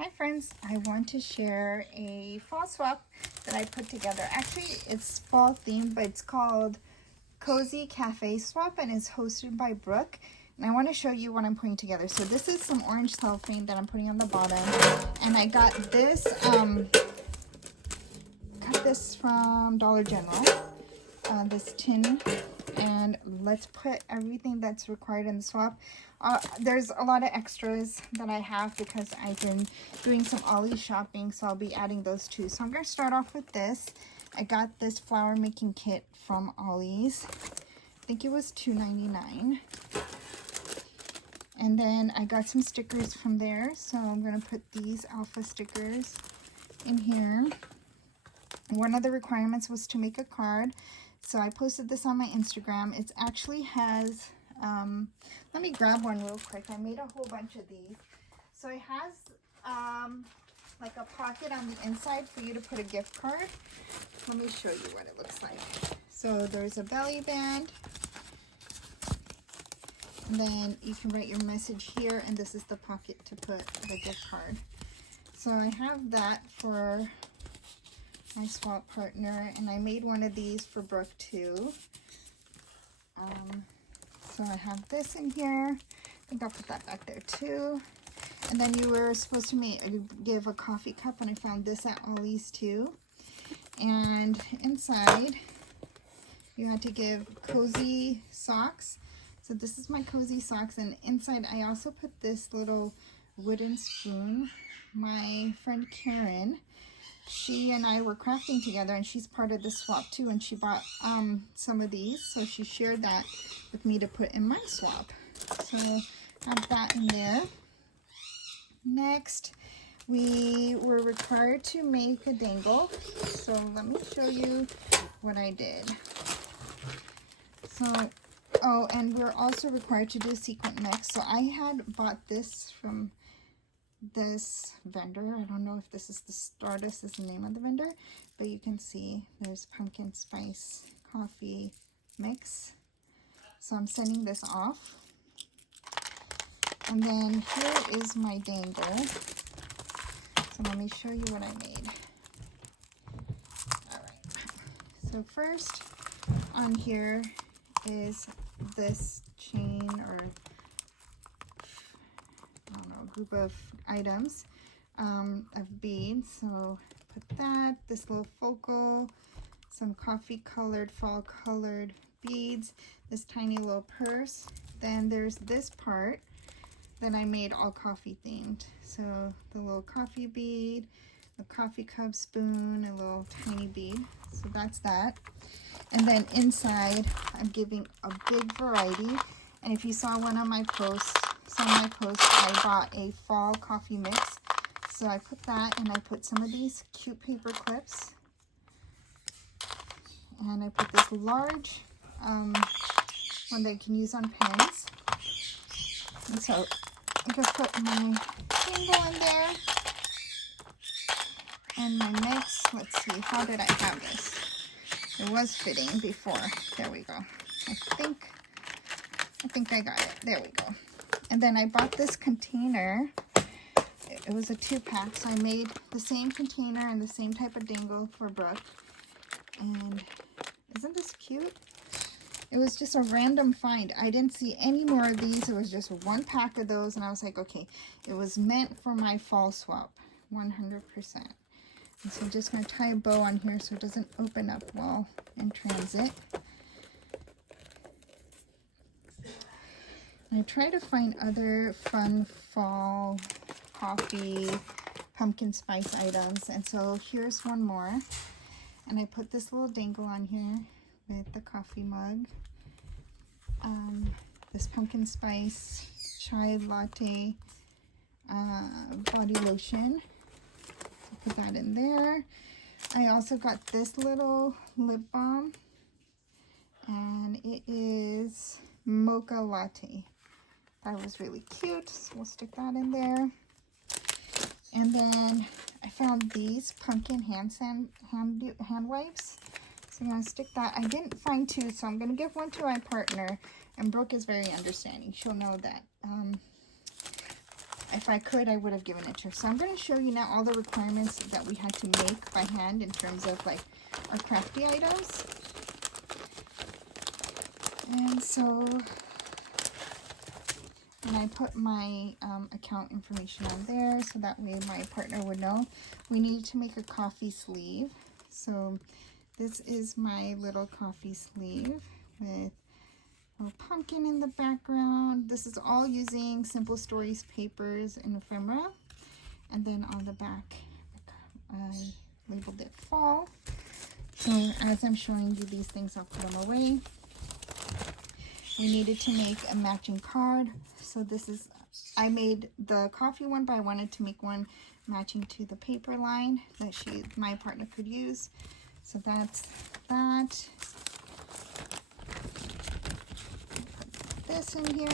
Hi friends, I want to share a fall swap that I put together. Actually, it's fall themed, but it's called Cozy Cafe Swap and it's hosted by Brooke. And I want to show you what I'm putting together. So this is some orange cellophane that I'm putting on the bottom. And I got this from Dollar General, this tin. And let's put everything that's required in the swap. There's a lot of extras that I have because I've been doing some Ollie shopping, so I'll be adding those too. So I'm going to start off with this. I got this flower making kit from Ollie's. I think it was $2.99. And then I got some stickers from there, so I'm going to put these alpha stickers in here. One of the requirements was to make a card. So I posted this on my Instagram. It actually has, let me grab one real quick. I made a whole bunch of these. So it has like a pocket on the inside for you to put a gift card. Let me show you what it looks like. So there's a belly band. And then you can write your message here, and this is the pocket to put the gift card. So I have that for my swap partner, and I made one of these for Brooke too. So I have this in here. I think I'll put that back there too. And then you were supposed to give a coffee cup, and I found this at Ollie's too. And inside you had to give cozy socks. So this is my cozy socks, and inside I also put this little wooden spoon. My friend Karen, she and I were crafting together, and she's part of the swap too, and she bought some of these, so she shared that with me to put in my swap. So have that in there. Next, we were required to make a dangle, so let me show you what I did. So, oh, and we're also required to do a sequin mix. So I had bought this from this vendor. I don't know if this is the Stardust is the name of the vendor, but you can see there's pumpkin spice coffee mix. So I'm sending this off. And then here is my dangle. So let me show you what I made. All right. So first on here is this chain, or I don't know, group of items of beads. So put that, this little focal, some coffee colored, fall colored beads, this tiny little purse. Then there's this part that I made all coffee themed. So the little coffee bead, a coffee cup spoon, a little tiny bead. So that's that. And then inside, I'm giving a big variety. And if you saw one of my posts, I bought a fall coffee mix. So I put that, and I put some of these cute paper clips. And I put this large one that you can use on pens. And so I can put my dangle in there. And my mix, let's see, how did I have this? It was fitting before. There we go. I think I got it. There we go. And then I bought this container. It was a 2-pack, so I made the same container and the same type of dangle for Brooke. And isn't this cute? It was just a random find. I didn't see any more of these. It was just 1 pack of those, and I was like, okay, it was meant for my fall swap, 100%. And so I'm just going to tie a bow on here so it doesn't open up while in transit. I try to find other fun fall coffee pumpkin spice items, and so here's one more. And I put this little dangle on here with the coffee mug, this pumpkin spice chai latte body lotion. So put that in there. I also got this little lip balm, and it is mocha latte. That was really cute, so we'll stick that in there. And then I found these pumpkin hand wipes, so I'm going to stick that. I didn't find 2, so I'm going to give one to my partner, and Brooke is very understanding. She'll know that if I could, I would have given it to her. So I'm going to show you now all the requirements that we had to make by hand in terms of like our crafty items. And so, and I put my account information on there so that way my partner would know. We needed to make a coffee sleeve. So this is my little coffee sleeve with a little pumpkin in the background. This is all using Simple Stories papers and ephemera. And then on the back, I labeled it fall. So as I'm showing you these things, I'll put them away. We needed to make a matching card. So this is, I made the coffee one, but I wanted to make one matching to the paper line that my partner could use. So that's that. Put this in here.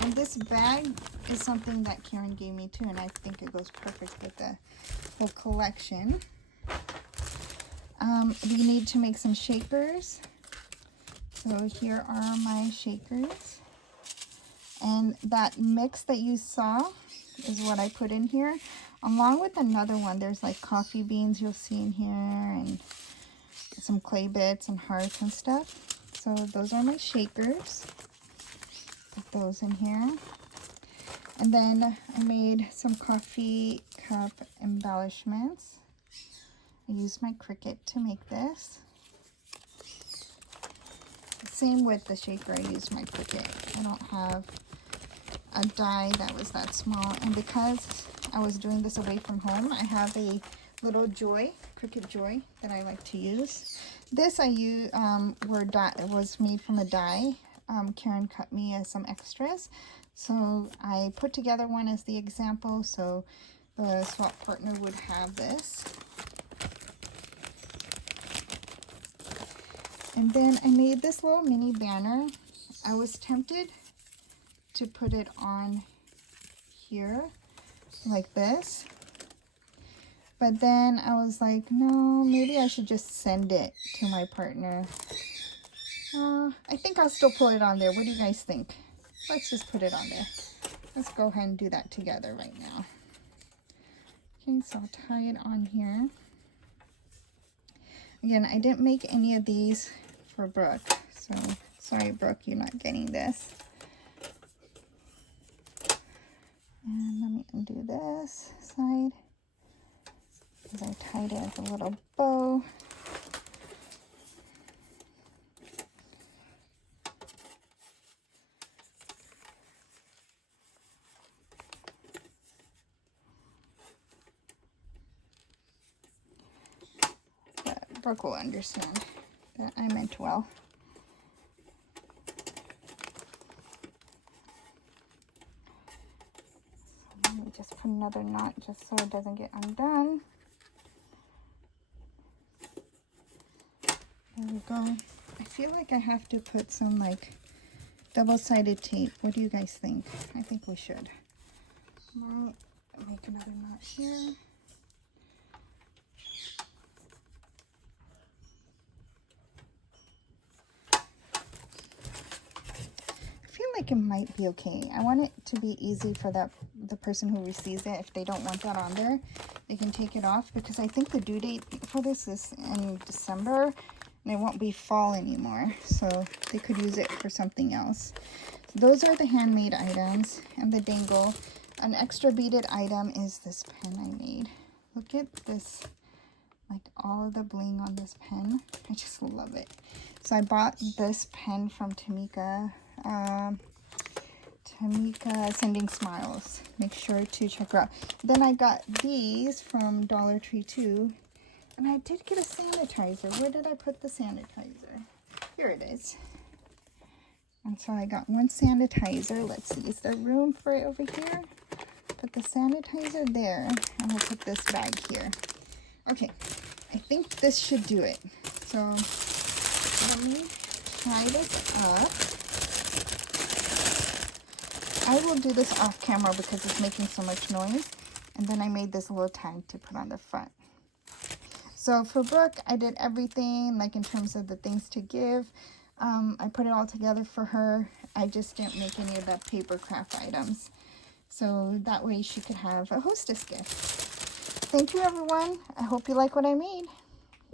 And this bag is something that Karen gave me too, and I think it goes perfect with the whole collection. We need to make some shakers. So here are my shakers. And that mix that you saw is what I put in here, along with another one. There's like coffee beans you'll see in here, and some clay bits and hearts and stuff. So those are my shakers. Put those in here. And then I made some coffee cup embellishments. I used my Cricut to make this. Same with the shaker, I used my Cricut. I don't have a die that was that small. And because I was doing this away from home, I have a little Joy, Cricut Joy, that I like to use. This I use, was made from a die. Karen cut me some extras. So I put together one as the example, so the swap partner would have this. And then I made this little mini banner. I was tempted to put it on here like this, but then I was like, no, maybe I should just send it to my partner. I think I'll still put it on there. What do you guys think? Let's just put it on there. Let's go ahead and do that together right now. Okay, so I'll tie it on here. Again, I didn't make any of these for Brooke, so sorry Brooke, you're not getting this. And let me undo this side, because I tied it with a little bow. But Brooke will understand that I meant well. So let me just put another knot just so it doesn't get undone. There we go. I feel like I have to put some like double-sided tape. What do you guys think? I think we should. I'll make another knot here. Like it might be okay. I want it to be easy for the person who receives it. If they don't want that on there, they can take it off, because I think the due date for this is in December and it won't be fall anymore, so they could use it for something else. So those are the handmade items. And the dangle, an extra beaded item is this pen I made. Look at this, like all of the bling on this pen. I just love it. So I bought this pen from Tamika Sending Smiles. Make sure to check her out. Then I got these from Dollar Tree too, and I did get a sanitizer. Where did I put the sanitizer? Here it is. And so I got one sanitizer. Let's see, is there room for it over here? Put the sanitizer there, and we'll put this bag here. Okay, I think this should do it. So let me tie this up. I will do this off camera because it's making so much noise. And then I made this little tag to put on the front. So for Brooke, I did everything like in terms of the things to give. I put it all together for her. I just didn't make any of the paper craft items. So that way she could have a hostess gift. Thank you, everyone. I hope you like what I made.